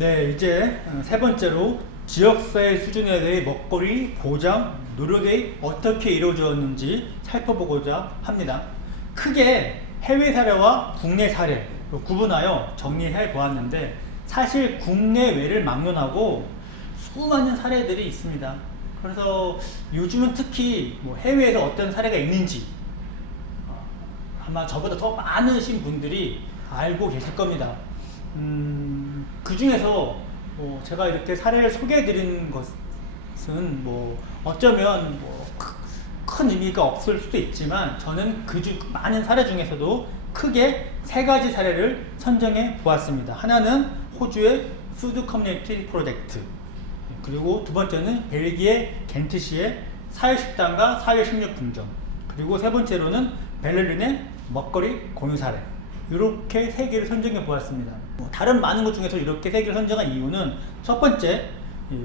네, 이제 세 번째로 지역사회 수준에 대해 먹거리, 보장, 노력이 어떻게 이루어졌는지 살펴보고자 합니다. 크게 해외 사례와 국내 사례 구분하여 정리해 보았는데 사실 국내외를 막론하고 수많은 사례들이 있습니다. 그래서 요즘은 특히 뭐 해외에서 어떤 사례가 있는지 아마 저보다 더 많으신 분들이 알고 계실 겁니다. 그 중에서 제가 이렇게 사례를 소개해 드리는 것은 뭐 어쩌면 큰 의미가 없을 수도 있지만 저는 많은 사례 중에서도 크게 세 가지 사례를 선정해 보았습니다. 하나는 호주의 푸드 커뮤니티 프로젝트, 그리고 두 번째는 벨기에 겐트시의 사회식당과 사회식료품점, 그리고 세 번째로는 베를린의 먹거리 공유 사례. 이렇게 세 개를 선정해 보았습니다. 다른 많은 것 중에서 이렇게 세 개를 선정한 이유는 첫 번째,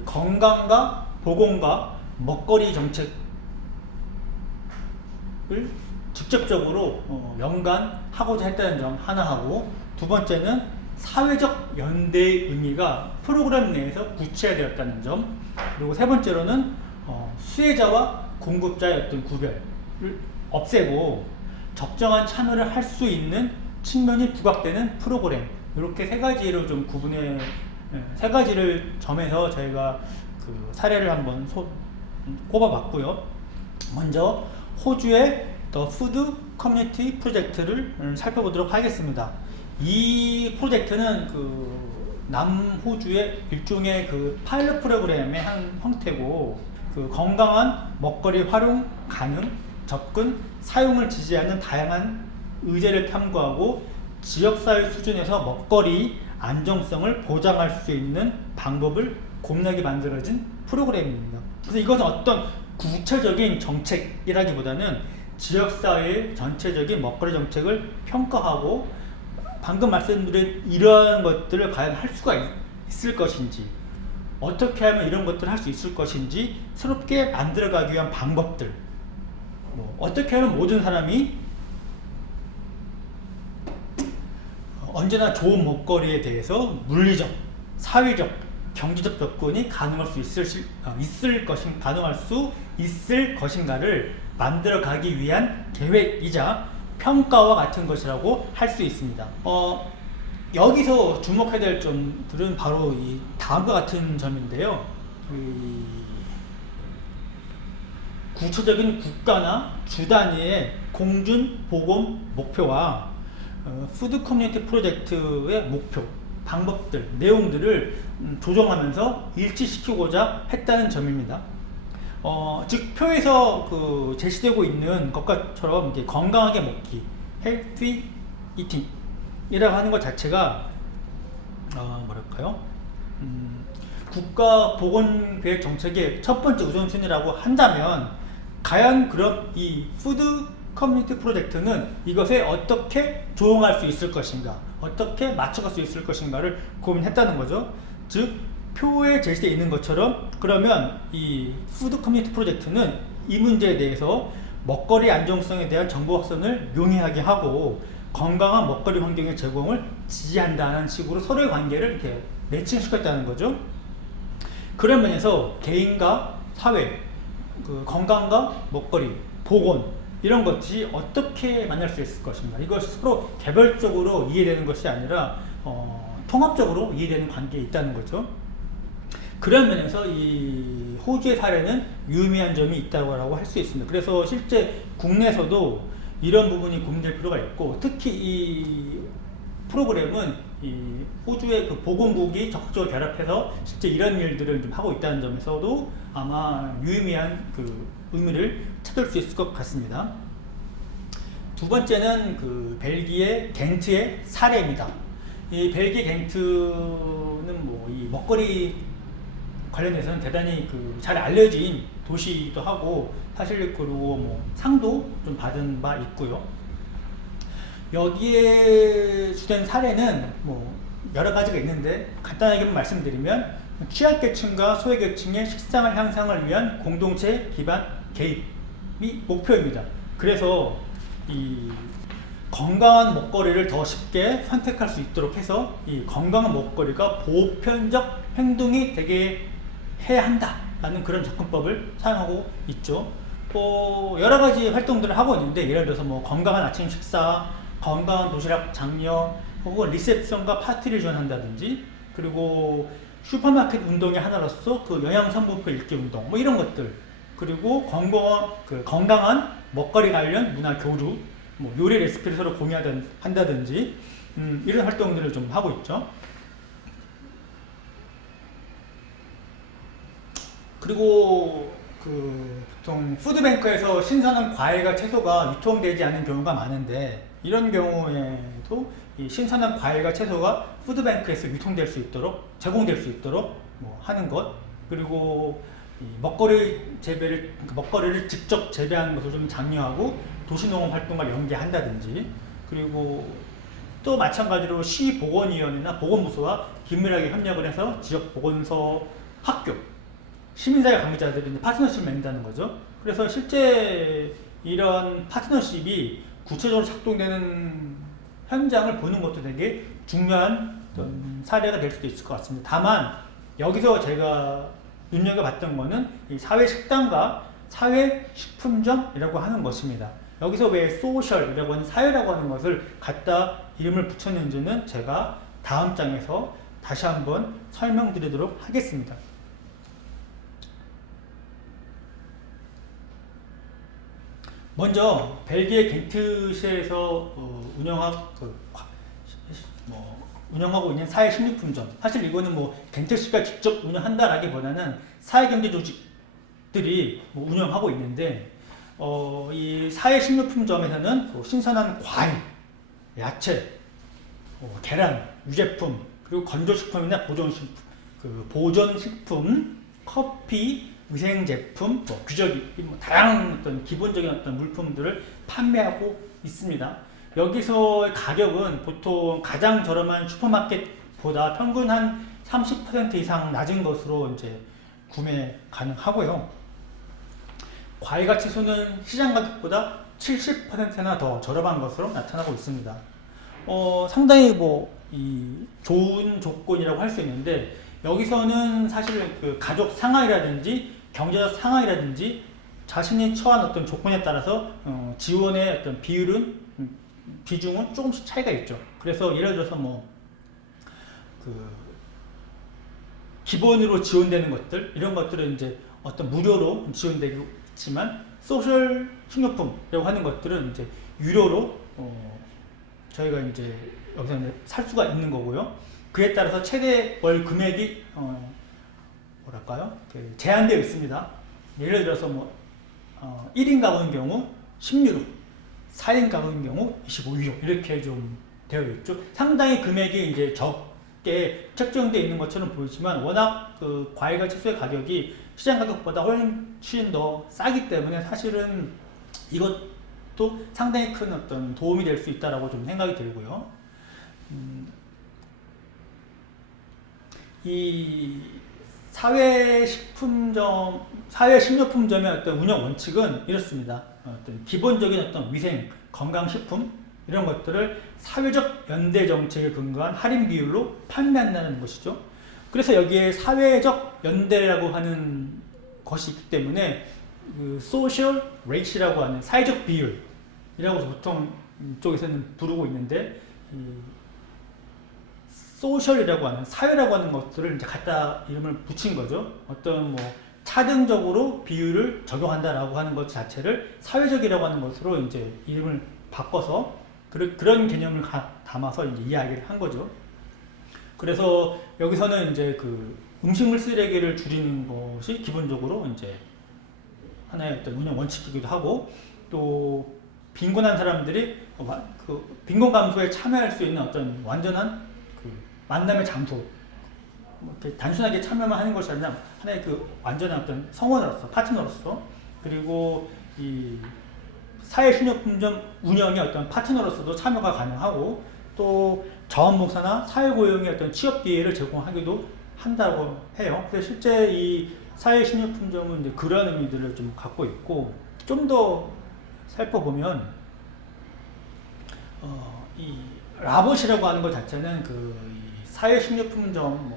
건강과 보건과 먹거리 정책을 직접적으로 연관하고자 했다는 점 하나하고, 두 번째는 사회적 연대의 의미가 프로그램 내에서 구체화되었다는 점, 그리고 세 번째로는 수혜자와 공급자의 어떤 구별을 없애고 적정한 참여를 할 수 있는 측면이 부각되는 프로그램. 이렇게 세 가지로 좀 세 가지를 점에서 저희가 그 사례를 한번 꼽아봤고요. 먼저 호주의 더 푸드 커뮤니티 프로젝트를 살펴보도록 하겠습니다. 이 프로젝트는 남호주의 일종의 파일럿 프로그램의 한 형태고, 건강한 먹거리 활용 가능, 접근, 사용을 지지하는 다양한 의제를 탐구하고 지역사회 수준에서 먹거리 안정성을 보장할 수 있는 방법을 고민하게 만들어진 프로그램입니다. 그래서 이것은 어떤 구체적인 정책이라기보다는 지역사회의 전체적인 먹거리 정책을 평가하고 방금 말씀드린 이러한 것들을 과연 할 수가 있을 것인지, 어떻게 하면 이런 것들을 할 수 있을 것인지 새롭게 만들어가기 위한 방법들, 어떻게 하면 모든 사람이 언제나 좋은 먹거리에 대해서 물리적, 사회적, 경제적 접근이 가능할 수 있을 것인가를 만들어가기 위한 계획이자 평가와 같은 것이라고 할 수 있습니다. 여기서 주목해야 될 점들은 바로 이 다음과 같은 점인데요. 구체적인 국가나 주 단위의 공준 보건 목표와 푸드 커뮤니티 프로젝트의 목표, 방법들, 내용들을 조정하면서 일치시키고자 했다는 점입니다. 즉 표에서 제시되고 있는 것처럼 건강하게 먹기, healthy eating 이라고 하는 것 자체가 국가 보건계획 정책의 첫 번째 우선순위라고 한다면, 과연 그럼 이 푸드 커뮤니티 프로젝트는 이것에 어떻게 조응할 수 있을 것인가, 어떻게 맞춰갈 수 있을 것인가를 고민했다는 거죠. 즉 표에 제시되어 있는 것처럼 그러면 이 푸드 커뮤니티 프로젝트는 이 문제에 대해서 먹거리 안정성에 대한 정보 확산을 용이하게 하고 건강한 먹거리 환경의 제공을 지지한다는 식으로 서로의 관계를 이렇게 매칭시켰다는 거죠. 그런 면에서 개인과 사회, 건강과 먹거리, 보건 이런 것이 어떻게 만날 수 있을 것인가, 이것이 서로 개별적으로 이해되는 것이 아니라 통합적으로 이해되는 관계에 있다는 거죠. 그런 면에서 이 호주의 사례는 유의미한 점이 있다고 할 수 있습니다. 그래서 실제 국내에서도 이런 부분이 고민될 필요가 있고, 특히 이 프로그램은 이 호주의 보건국이 적극적으로 결합해서 실제 이런 일들을 좀 하고 있다는 점에서도 아마 유의미한 의미를 찾을 수 있을 것 같습니다. 두 번째는 벨기에 겐트의 사례입니다. 이 벨기에 겐트는 이 먹거리 관련해서는 대단히 잘 알려진 도시이기도 하고, 사실 그리고 상도 좀 받은 바 있고요. 여기에 주된 사례는 여러 가지가 있는데 간단하게 말씀드리면, 취약계층과 소외계층의 식생활 향상을 위한 공동체 기반 개입이 목표입니다. 그래서 이 건강한 먹거리를 더 쉽게 선택할 수 있도록 해서 이 건강한 먹거리가 보편적 행동이 되게 해야 한다라는 그런 접근법을 사용하고 있죠. 여러 가지 활동들을 하고 있는데, 예를 들어서 뭐 건강한 아침 식사, 건강한 도시락 장려, 혹은 리셉션과 파티를 지원한다든지, 그리고 슈퍼마켓 운동의 하나로서 그 영양성분표 읽기 운동, 뭐 이런 것들, 그리고 건강한 먹거리 관련 문화 교류, 뭐 요리 레시피를 서로 공유한다든지, 이런 활동들을 좀 하고 있죠. 그리고 보통 푸드뱅크에서 신선한 과일과 채소가 유통되지 않는 경우가 많은데, 이런 경우에도 이 신선한 과일과 채소가 푸드뱅크에서 유통될 수 있도록, 제공될 수 있도록 뭐 하는 것, 그리고 이 먹거리를 직접 재배하는 것을 좀 장려하고 도시농업 활동과 연계한다든지, 그리고 또 마찬가지로 시보건위원회나 보건부서와 긴밀하게 협력을 해서 지역 보건소, 학교, 시민사회 관계자들이 파트너십을 맺는다는 거죠. 그래서 실제 이런 파트너십이 구체적으로 작동되는 현장을 보는 것도 되게 중요한 어떤 사례가 될 수도 있을 것 같습니다. 다만 여기서 제가 눈여겨봤던 거는 이 사회식당과 사회식품점이라고 하는 것입니다. 여기서 왜 소셜이라고 하는 사회라고 하는 것을 갖다 이름을 붙였는지는 제가 다음 장에서 다시 한번 설명드리도록 하겠습니다. 먼저 벨기에 겐트시에서 운영하고 있는 사회식료품점, 사실 이거는 뭐 겐트시가 직접 운영한다라기보다는 사회경제 조직들이 뭐 운영하고 있는데, 이 사회식료품점에서는 신선한 과일, 야채, 계란, 유제품, 그리고 건조식품이나 보존식품, 커피, 위생제품, 다양한 어떤 기본적인 어떤 물품들을 판매하고 있습니다. 여기서 가격은 보통 가장 저렴한 슈퍼마켓보다 평균 한 30% 이상 낮은 것으로 이제 구매 가능하고요. 과일과 채소는 시장 가격보다 70%나 더 저렴한 것으로 나타나고 있습니다. 상당히 좋은 조건이라고 할 수 있는데, 여기서는 사실 그 가족 상황이라든지 경제적 상황이라든지 자신이 처한 어떤 조건에 따라서 지원의 어떤 비중은 조금씩 차이가 있죠. 그래서 예를 들어서 기본으로 지원되는 것들, 이런 것들은 이제 어떤 무료로 지원되지만, 소셜 식료품이라고 하는 것들은 이제 유료로 저희가 이제 여기서 이제 살 수가 있는 거고요. 그에 따라서 최대 월 금액이 제한되어 있습니다. 예를 들어서 1인 가구인 경우 10유로, 4인 가구인 경우 25유로 이렇게 좀 되어 있죠. 상당히 금액이 이제 적게 책정되어 있는 것처럼 보이지만, 워낙 그 과일과 채소의 가격이 시장 가격보다 훨씬 더 싸기 때문에 사실은 이것도 상당히 큰 어떤 도움이 될 수 있다라고 좀 생각이 들고요. 이 사회식료품점의 어떤 운영 원칙은 이렇습니다. 어떤 기본적인 어떤 위생, 건강식품 이런 것들을 사회적 연대 정책에 근거한 할인 비율로 판매한다는 것이죠. 그래서 여기에 사회적 연대라고 하는 것이 있기 때문에 그 소셜 레이시라고 하는 사회적 비율이라고 보통 이쪽에서는 부르고 있는데, 소셜이라고 하는, 사회라고 하는 것들을 이제 갖다 이름을 붙인 거죠. 어떤 차등적으로 비율을 적용한다라고 하는 것 자체를 사회적이라고 하는 것으로 이제 이름을 바꿔서 그런 개념을 담아서 이제 이야기를 한 거죠. 그래서 여기서는 이제 그 음식물 쓰레기를 줄이는 것이 기본적으로 이제 하나의 어떤 운영 원칙이기도 하고, 또 빈곤한 사람들이 그 빈곤 감소에 참여할 수 있는 어떤 완전한 만남의 장소, 이렇게 단순하게 참여만 하는 것이 아니라 하나의 그 완전한 어떤 성원으로서, 파트너로서, 그리고 이 사회식료품점 운영의 어떤 파트너로서도 참여가 가능하고, 또 자원봉사나 사회고용의 어떤 취업 기회를 제공하기도 한다고 해요. 그래서 실제 이 사회식료품점은 이제 그런 의미들을 좀 갖고 있고, 좀 더 살펴보면 이 라봇이라고 하는 것 자체는 이 사회식료품점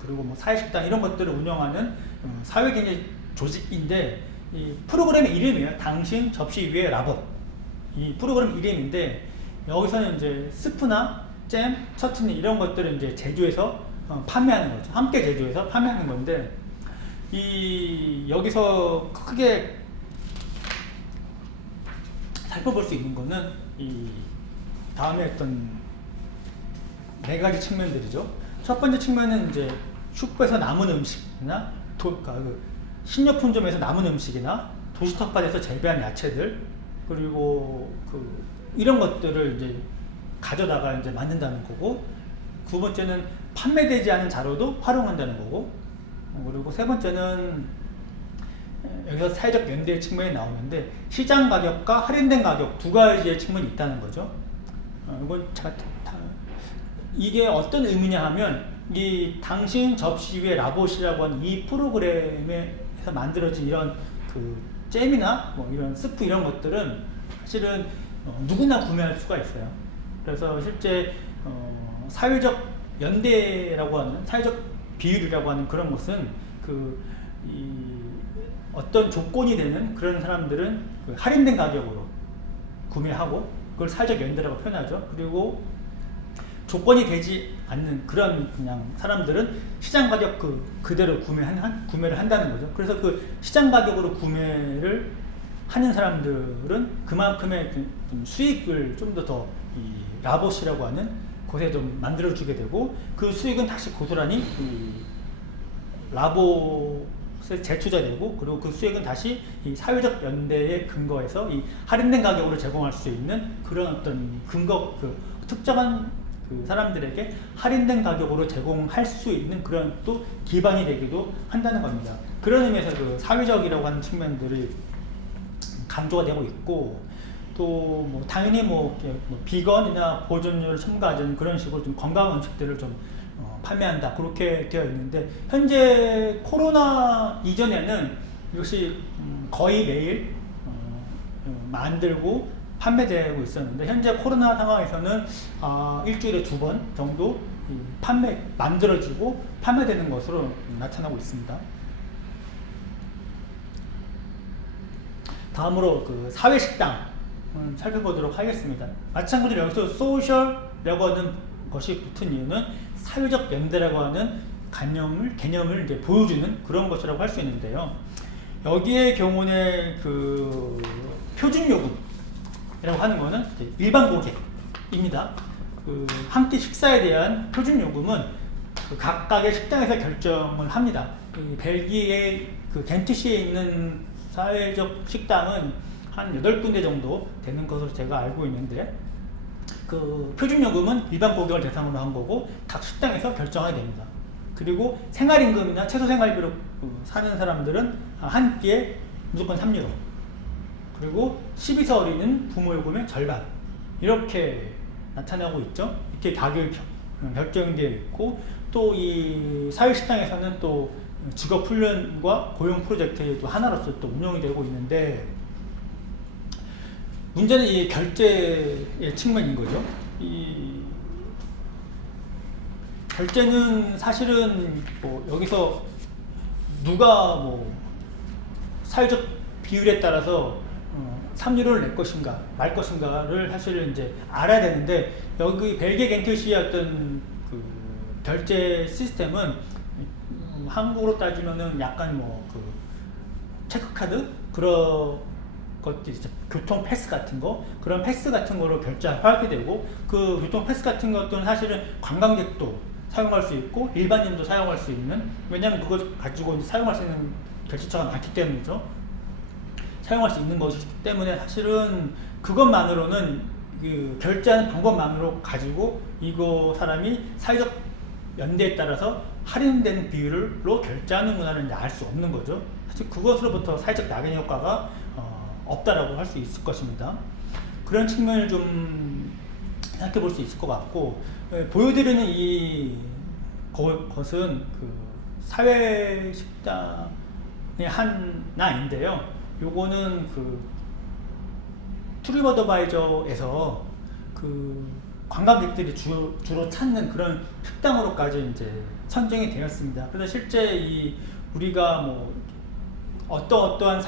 그리고 뭐 사회식당 이런 것들을 운영하는 사회개념 조직인데 이 프로그램의 이름이에요. 당신 접시 위에 라봇. 이 프로그램 이름인데 여기서는 이제 스프나 잼, 처트니 이런 것들을 이제 제조해서 판매하는 거죠. 함께 제조해서 판매하는 건데 이 여기서 크게 살펴볼 수 있는 거는 이 다음에 어떤 네 가지 측면들이죠. 첫 번째 측면은 이제 슈퍼에서 남은 음식이나 그러니까 식료품점에서 남은 음식이나 도시 텃밭에서 재배한 야채들 그리고 이런 것들을 이제 가져다가 이제 만든다는 거고, 두 번째는 판매되지 않은 자료도 활용한다는 거고, 그리고 세 번째는 여기서 사회적 연대의 측면이 나오는데 시장 가격과 할인된 가격 두 가지의 측면이 있다는 거죠. 이건 이게 어떤 의미냐 하면 이 당신 접시 위에 라봇이라고 하는 이 프로그램에서 만들어진 이런 잼이나 뭐 이런 스프 이런 것들은 사실은 누구나 구매할 수가 있어요. 그래서 실제 사회적 연대라고 하는 사회적 비율이라고 하는 그런 것은 어떤 조건이 되는 그런 사람들은 할인된 가격으로 구매하고 그걸 사회적 연대라고 표현하죠. 그리고 조건이 되지 않는 그런 그냥 사람들은 시장 가격 그대로 구매를 한다는 거죠. 그래서 시장 가격으로 구매를 하는 사람들은 그만큼의 좀 수익을 좀 더 이 라봇이라고 하는 곳에 좀 만들어주게 되고 그 수익은 다시 고스란히 라봇에 재투자되고 그리고 그 수익은 다시 이 사회적 연대에 근거해서 이 할인된 가격으로 제공할 수 있는 그런 어떤 근거 특정한 사람들에게 할인된 가격으로 제공할 수 있는 그런 또 기반이 되기도 한다는 겁니다. 그런 의미에서 사회적이라고 하는 측면들이 강조가 되고 있고 또 뭐 당연히 비건이나 보존료를 첨가하는 그런 식으로 좀 건강한 음식들을 좀 판매한다 그렇게 되어 있는데 현재 코로나 이전에는 이것이 거의 매일 만들고 판매되고 있었는데 현재 코로나 상황에서는 일주일에 2번 정도 만들어지고 판매되는 것으로 나타나고 있습니다. 다음으로 사회식당 살펴보도록 하겠습니다. 마찬가지로 여기서 소셜이라고 하는 것이 붙은 이유는 사회적 연대라고 하는 개념을 이제 보여주는 그런 것이라고 할 수 있는데요. 여기의 경우는 표준 요금이라고 하는 것은 일반 고객입니다. 한 끼 식사에 대한 표준 요금은 각각의 식당에서 결정을 합니다. 벨기에 겐트시에 있는 사회적 식당은 한 8군데 정도 되는 것으로 제가 알고 있는데 표준요금은 일반 고객을 대상으로 한 거고 각 식당에서 결정하게 됩니다. 그리고 생활임금이나 최소생활비로 사는 사람들은 한 끼에 무조건 3유로 그리고 12세 어린이는 부모요금의 절반 이렇게 나타나고 있죠. 이렇게 가격이 결정되어 있고 또 이 사회식당에서는 또 직업훈련과 고용 프로젝트의 또 하나로서 또 운영이 되고 있는데 문제는 이 결제의 측면인 거죠. 이 결제는 사실은 여기서 누가 사회적 비율에 따라서 3유로를 낼 것인가 말 것인가를 사실은 이제 알아야 되는데 여기 벨기에 겐트시의 어떤 결제 시스템은 한국으로 따지면은 약간 체크카드 그런 것들 교통 패스 같은 거 그런 패스 같은 거로 결제하게 되고 교통 패스 같은 것들은 사실은 관광객도 사용할 수 있고 일반인도 사용할 수 있는 왜냐하면 그걸 가지고 이제 사용할 수 있는 결제처가 많기 때문이죠. 사용할 수 있는 것이기 때문에 사실은 그것만으로는 결제하는 방법만으로 가지고 이거 사람이 사회적 연대에 따라서 할인된 비율로 결제하는구나를 이제 알 수 없는 거죠. 사실 그것으로부터 사회적 낙인 효과가 없다라고 할 수 있을 것입니다. 그런 측면을 좀 생각해 볼 수 있을 것 같고 보여드리는 이 것은 사회 식당의 하나인데요. 요거는 트립어드바이저에서 그 관광객들이 주로 찾는 그런 식당으로까지 이제 선정이 되었습니다. 그래서 실제 우리가 뭐 어떠한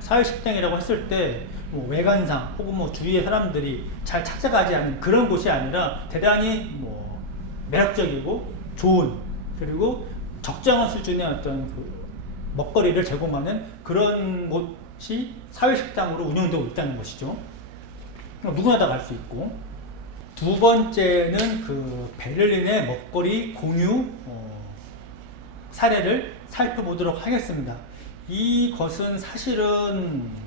사회식당이라고 했을 때 뭐 외관상 혹은 뭐 주위의 사람들이 잘 찾아가지 않는 그런 곳이 아니라 대단히 뭐 매력적이고 좋은, 그리고 적정한 수준의 어떤 그 먹거리를 제공하는 그런 곳이 사회식당으로 운영되고 있다는 것이죠. 누구나 다 갈 수 있고. 두 번째는 그 베를린의 먹거리 공유 사례를 살펴보도록 하겠습니다. 이것은 사실은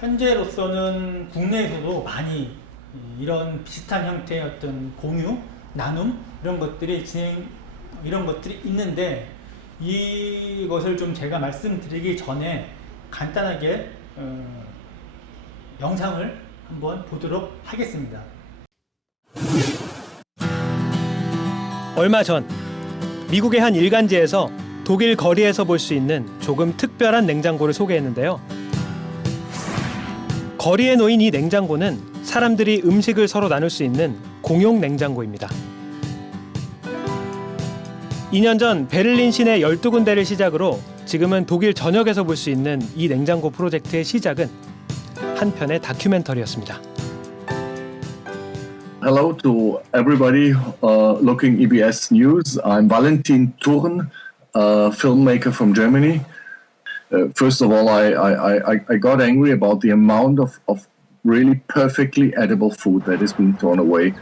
현재로서는 국내에서도 많이 이런 비슷한 형태의 어떤 공유, 나눔 이런 것들이 있는데, 이것을 좀 제가 말씀드리기 전에 간단하게 영상을 한번 보도록 하겠습니다. 얼마 전 미국의 한 일간지에서 독일 거리에서 볼 수 있는 조금 특별한 냉장고를 소개했는데요. 거리에 놓인 이 냉장고는 사람들이 음식을 서로 나눌 수 있는 공용 냉장고입니다. 2년 전 베를린 시내 12군데를 시작으로 지금은 독일 전역에서 볼 수 있는 이 냉장고 프로젝트의 시작은 한 편의 다큐멘터리였습니다. Hello to everybody looking EBS News. I'm Valentin Thurn, a filmmaker from Germany. First of all, I got angry about the amount of really perfectly edible food that is being thrown away.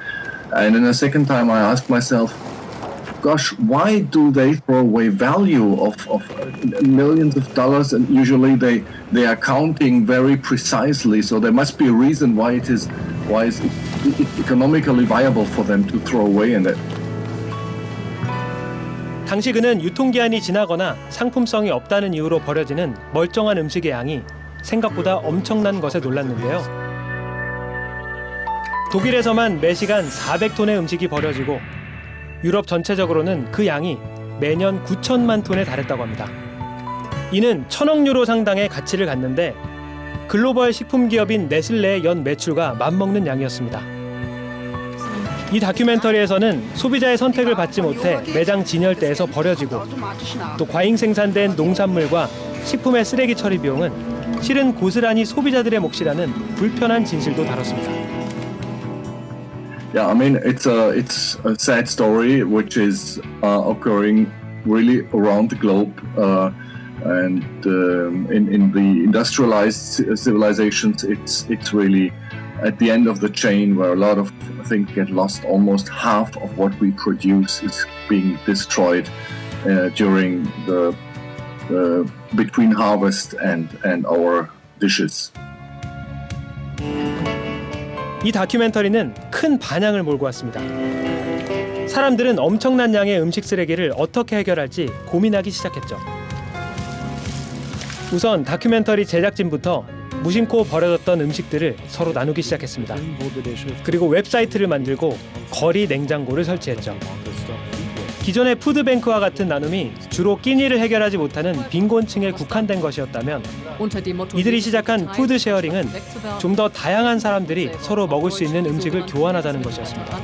And in a second time, I asked myself, gosh, why do they throw away value of millions of dollars? And usually they are counting very precisely. So there must be a reason why it's economically viable for them to throw away in it. 당시 그는 유통기한이 지나거나 상품성이 없다는 이유로 버려지는 멀쩡한 음식의 양이 생각보다 엄청난 것에 놀랐는데요. 독일에서만 매시간 400톤의 음식이 버려지고 유럽 전체적으로는 그 양이 매년 9천만 톤에 달했다고 합니다. 이는 1,000억 유로 상당의 가치를 갖는데 글로벌 식품 기업인 네슬레의 연 매출과 맞먹는 양이었습니다. 이 다큐멘터리에서는 소비자의 선택을 받지 못해 매장 진열대에서 버려지고 또 과잉 생산된 농산물과 식품의 쓰레기 처리 비용은 실은 고스란히 소비자들의 몫이라는 불편한 진실도 다뤘습니다. Yeah, I mean it's a sad story which is occurring really around the globe, and in the industrialized civilizations, it's really at the end of the chain where a lot of things get lost. Almost half of what we produce is being destroyed during the between harvest and our dishes. 이 다큐멘터리는 큰 반향을 몰고 왔습니다. 사람들은 엄청난 양의 음식 쓰레기를 어떻게 해결할지 고민하기 시작했죠. 우선 다큐멘터리 제작진부터 무심코 버려졌던 음식들을 서로 나누기 시작했습니다. 그리고 웹사이트를 만들고 거리 냉장고를 설치했죠. 기존의 푸드뱅크와 같은 나눔이 주로 끼니를 해결하지 못하는 빈곤층에 국한된 것이었다면 이들이 시작한 푸드 쉐어링은 좀 더 다양한 사람들이 서로 먹을 수 있는 음식을 교환하자는 것이었습니다.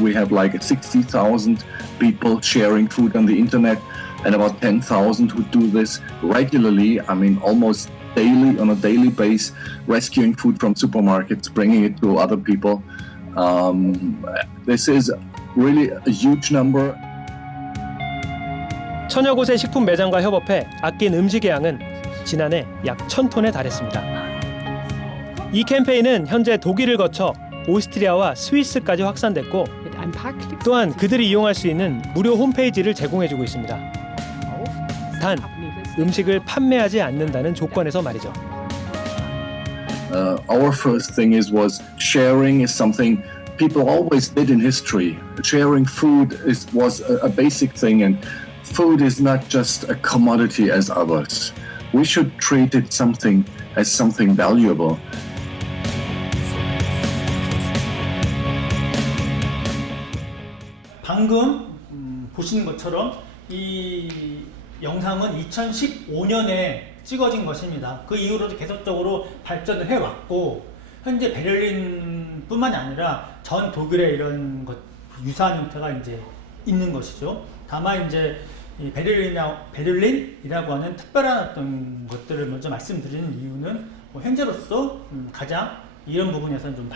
We have like 60,000 people sharing food on the internet and about 10,000 who do this regularly. I mean, almost daily, on a daily basis, rescuing food from supermarkets, bringing it to other people. This is really a huge number. 천여 곳의 식품 매장과 협업해 아낀 음식의 양은 지난해 약 1,000톤에 달했습니다. 이 캠페인은 현재 독일을 거쳐 오스트리아와 스위스까지 확산됐고 또한 그들이 이용할 수 있는 무료 홈페이지를 제공해주고 있습니다. 단, 음식을 판매하지 않는다는 조건에서 말이죠. Our first thing was sharing is something people always did in history. Sharing food was a basic thing, and food is not just a commodity as others. We should treat it as something valuable. 방금 보시는 것처럼 이 영상은 2015년에 찍어진 것입니다. 그 이후로도 계속적으로 발전을 해왔고, 현재 베를린뿐만이 아니라 전 독일의 이런 것 유사한 형태가 이제 있는 것이죠. 다만 이제 이 베를린이라고 하는 특별한 어떤 것들을 먼저 말씀드리는 이유는 뭐 현재로서 가장 이런 부분에서는 좀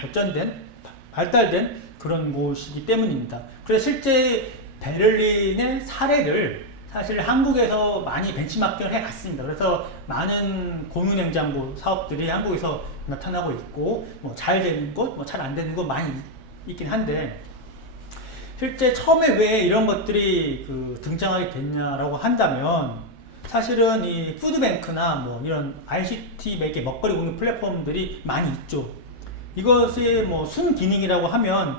발달된 그런 곳이기 때문입니다. 그래서 실제 베를린의 사례를 사실 한국에서 많이 벤치마킹을 해 갔습니다. 그래서 많은 공유 냉장고 사업들이 한국에서 나타나고 있고, 뭐 잘 되는 곳, 뭐 잘 안 되는 곳 많이 있긴 한데, 실제 처음에 왜 이런 것들이 등장하게 됐냐라고 한다면, 사실은 이 푸드뱅크나 뭐 이런 ICT 매개 먹거리 공유 플랫폼들이 많이 있죠. 이것의 뭐 순기능이라고 하면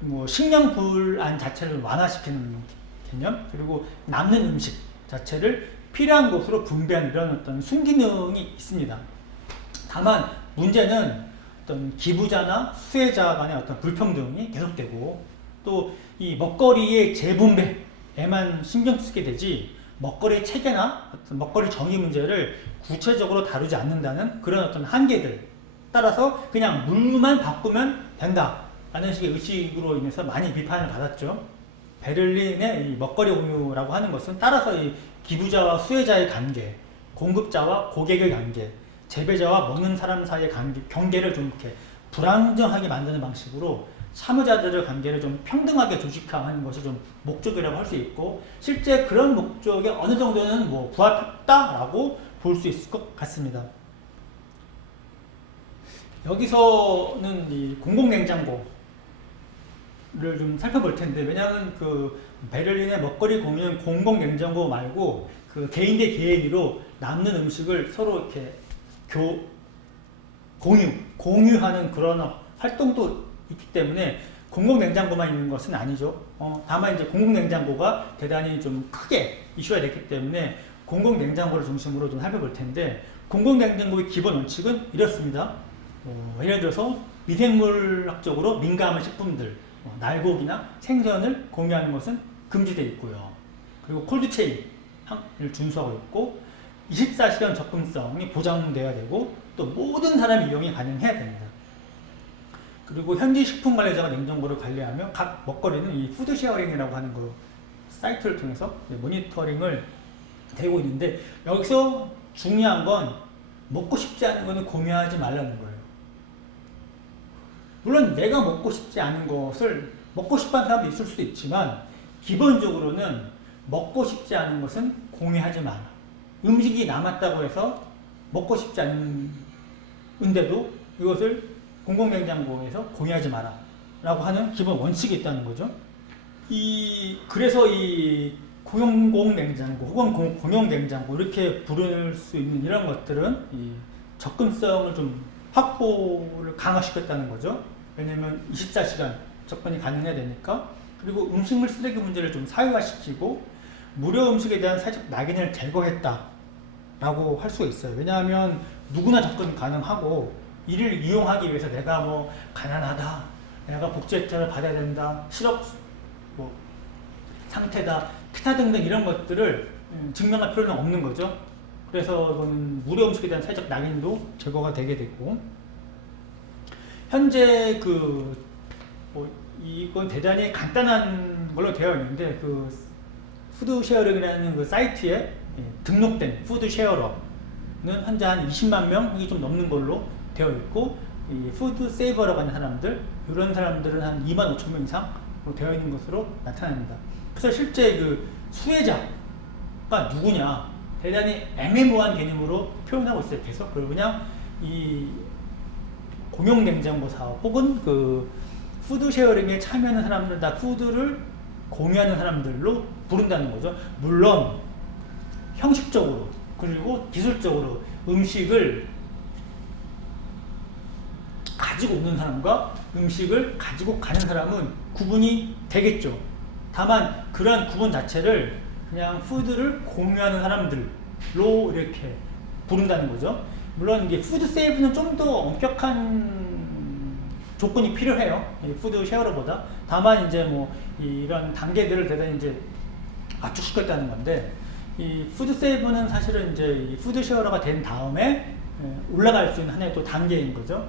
뭐 식량 불안 자체를 완화시키는 개념, 그리고 남는 음식 자체를 필요한 곳으로 분배하는 이런 어떤 순기능이 있습니다. 다만 문제는 어떤 기부자나 수혜자 간의 어떤 불평등이 계속되고, 또 이 먹거리의 재분배에만 신경 쓰게 되지 먹거리 체계나 어떤 먹거리 정의 문제를 구체적으로 다루지 않는다는 그런 어떤 한계들, 따라서 그냥 물만 바꾸면 된다라는 식의 의식으로 인해서 많이 비판을 받았죠. 베를린의 이 먹거리 공유라고 하는 것은 따라서 이 기부자와 수혜자의 관계, 공급자와 고객의 관계, 재배자와 먹는 사람 사이의 경계를 좀 이렇게 불안정하게 만드는 방식으로 참여자들의 관계를 좀 평등하게 조직화하는 것이 좀 목적이라고 할 수 있고, 실제 그런 목적에 어느 정도는 뭐 부합했다라고 볼 수 있을 것 같습니다. 여기서는 이 공공냉장고를 좀 살펴볼 텐데, 왜냐하면 베를린의 먹거리 공유는 공공냉장고 말고 개인 대 개인으로 남는 음식을 서로 이렇게 공유하는 그런 활동도 있기 때문에 공공냉장고만 있는 것은 아니죠. 다만 이제 공공냉장고가 대단히 좀 크게 이슈가 됐기 때문에 공공냉장고를 중심으로 좀 살펴볼 텐데, 공공냉장고의 기본 원칙은 이렇습니다. 예를 들어서 미생물학적으로 민감한 식품들, 날고기나 생선을 공유하는 것은 금지되어 있고요. 그리고 콜드체인을 준수하고 있고, 24시간 접근성이 보장되어야 되고, 또 모든 사람이 이용이 가능해야 됩니다. 그리고 현지 식품 관리자가 냉장고를 관리하며 각 먹거리는 이 푸드 쉐어링이라고 하는 사이트를 통해서 모니터링을 되고 있는데, 여기서 중요한 건 먹고 싶지 않은 거는 공유하지 말라는 거예요. 물론 내가 먹고 싶지 않은 것을 먹고 싶어하는 사람도 있을 수도 있지만, 기본적으로는 먹고 싶지 않은 것은 공유하지 마라. 음식이 남았다고 해서 먹고 싶지 않은데도 이것을 공공냉장고에서 공유하지 마라 라고 하는 기본 원칙이 있다는 거죠. 그래서 이 공공냉장고 혹은 공용냉장고 이렇게 부를 수 있는 이런 것들은 이 접근성을 좀 확보를 강화시켰다는 거죠. 왜냐면 24시간 접근이 가능해야 되니까. 그리고 음식물 쓰레기 문제를 좀 사회화시키고 무료 음식에 대한 사회적 낙인을 제거했다라고 할 수가 있어요. 왜냐하면 누구나 접근 가능하고, 이를 이용하기 위해서 내가 뭐 가난하다, 내가 복지 혜택을 받아야 된다, 실업 상태다, 기타 등등 이런 것들을 증명할 필요는 없는 거죠. 그래서 이거는 무료 음식에 대한 사회적 낙인도 제거가 되게 되고, 현재 이건 대단히 간단한 걸로 되어 있는데, 푸드쉐어링이라는 사이트에 등록된 푸드쉐어러는 현재 한 20만 명이 좀 넘는 걸로 되어 있고, 이 푸드세이버라고 하는 사람들, 이런 사람들은 한 2만 5천 명 이상으로 되어 있는 것으로 나타납니다. 그래서 실제 수혜자가 누구냐, 대단히 애매모호한 개념으로 표현하고 있어요. 계속. 그리고 그냥 이 공용냉장고 사업 혹은 푸드쉐어링에 참여하는 사람들 다 푸드를 공유하는 사람들로 부른다는 거죠. 물론 형식적으로 그리고 기술적으로 음식을 가지고 오는 사람과 음식을 가지고 가는 사람은 구분이 되겠죠. 다만 그러한 구분 자체를 그냥 푸드를 공유하는 사람들로 이렇게 부른다는 거죠. 물론 이게 푸드 세이브는 좀 더 엄격한 조건이 필요해요. 푸드 쉐어러보다. 다만 이제 이런 단계들을 대단히 이제 압축시켰다는 건데, 이 푸드 세이브는 사실은 이제 이 푸드 쉐어러가 된 다음에 올라갈 수 있는 하나의 또 단계인 거죠.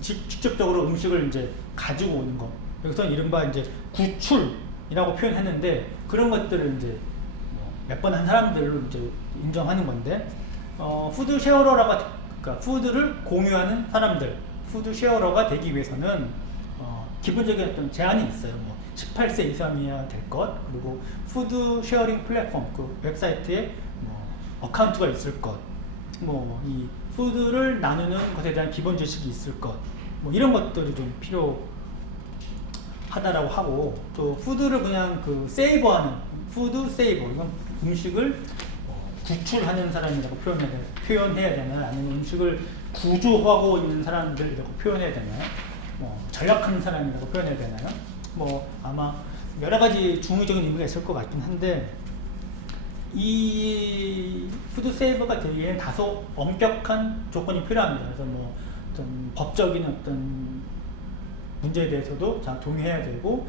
직접적으로 음식을 이제 가지고 오는 거. 여기서 이른바 이제 구출이라고 표현했는데 그런 것들을 이제 몇 번 한 사람들로 이제 인정하는 건데 푸드 쉐어러가 그러니까 푸드를 공유하는 사람들, 푸드 쉐어러가 되기 위해서는 기본적인 어떤 제한이 있어요. 뭐 18세 이상이어야 될 것, 그리고 푸드 쉐어링 플랫폼 그 웹사이트에 뭐 어카운트가 있을 것, 뭐 이 푸드를 나누는 것에 대한 기본 지식이 있을 것, 뭐 이런 것들이 좀 필요하다라고 하고, 또 푸드를 그냥 그 세이버하는 푸드 세이버, 이건 음식을 구출하는 사람이라고 표현해야 되나요? 아니면 음식을 구조하고 있는 사람들이라고 표현해야 되나요? 전략하는 사람이라고 표현해야 되나요? 뭐 아마 여러 가지 중의적인 의미가 있을 것 같긴 한데, 이 푸드 세이버가 되기에는 다소 엄격한 조건이 필요합니다. 그래서 뭐 어떤 법적인 어떤 문제에 대해서도 잘 동의해야 되고,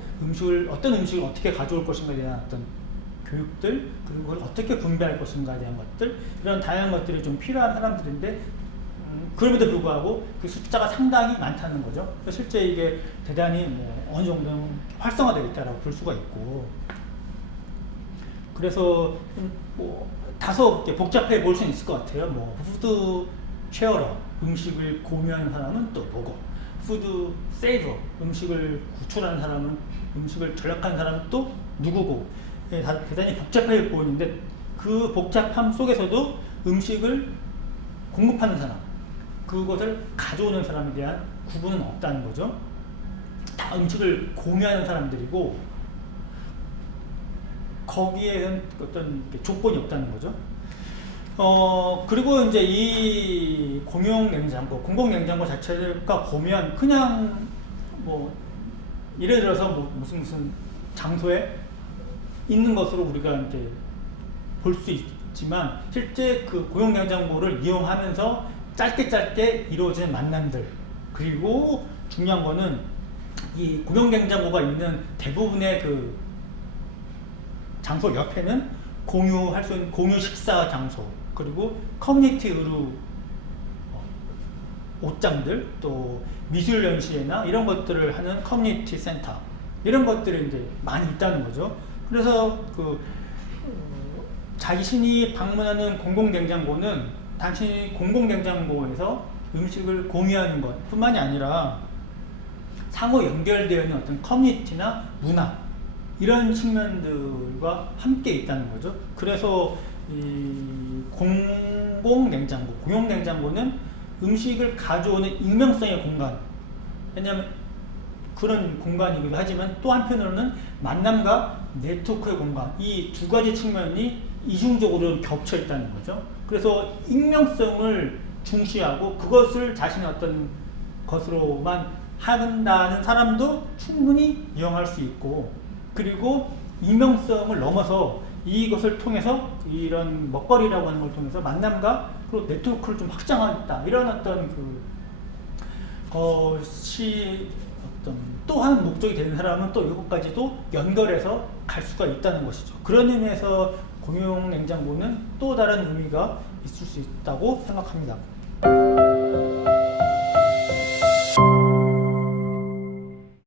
어떤 음식을 어떻게 가져올 것인가에 대한 어떤 교육들, 그리고 그걸 어떻게 분배할 것인가에 대한 것들, 이런 다양한 것들이 좀 필요한 사람들인데, 그럼에도 불구하고 그 숫자가 상당히 많다는 거죠. 실제 이게 대단히 뭐 어느 정도는 활성화되어 있다라고 볼 수가 있고, 그래서 뭐 다소 복잡해 보일 수는 있을 것 같아요. 뭐 푸드 쉐어러, 음식을 공유하는 사람은 또 뭐고, 푸드 세이버, 음식을 구출하는 사람은, 음식을 전략하는 사람은 또 누구고, 대단히 복잡해 보이는데 그 복잡함 속에서도 음식을 공급하는 사람, 그것을 가져오는 사람에 대한 구분은 없다는 거죠. 다 음식을 공유하는 사람들이고, 거기에는 어떤 조건이 없다는 거죠. 그리고 이제 이 공용 냉장고, 공공 냉장고 자체가 보면 그냥 뭐 예를 들어서 뭐 무슨 장소에 있는 것으로 우리가 이제 볼 수 있지만, 실제 그 공용 냉장고를 이용하면서 짧게 이루어진 만남들, 그리고 중요한 거는 이 공용 냉장고가 있는 대부분의 그 장소 옆에는 공유할 수 있는 공유 식사 장소, 그리고 커뮤니티 의류 옷장들, 또 미술 연시회나 이런 것들을 하는 커뮤니티 센터, 이런 것들이 이제 많이 있다는 거죠. 그래서 그 자신이 방문하는 공공냉장고는 단순히 공공냉장고에서 음식을 공유하는 것 뿐만이 아니라 상호 연결되어 있는 어떤 커뮤니티나 문화, 이런 측면들과 함께 있다는 거죠. 그래서 이 공공냉장고, 공용냉장고는 음식을 가져오는 익명성의 공간, 왜냐하면 그런 공간이기도 하지만 또 한편으로는 만남과 네트워크의 공간, 이 두 가지 측면이 이중적으로 겹쳐 있다는 거죠. 그래서 익명성을 중시하고 그것을 자신의 어떤 것으로만 한다는 사람도 충분히 이용할 수 있고, 그리고 익명성을 넘어서 이것을 통해서 이런 먹거리라고 하는 걸 통해서 만남과 그리고 네트워크를 좀 확장하겠다, 이런 어떤 것이 어떤 또 한 목적이 되는 사람은 또 이것까지도 연결해서 갈 수가 있다는 것이죠. 그런 의미에서 공용 냉장고는 또 다른 의미가 있을 수 있다고 생각합니다.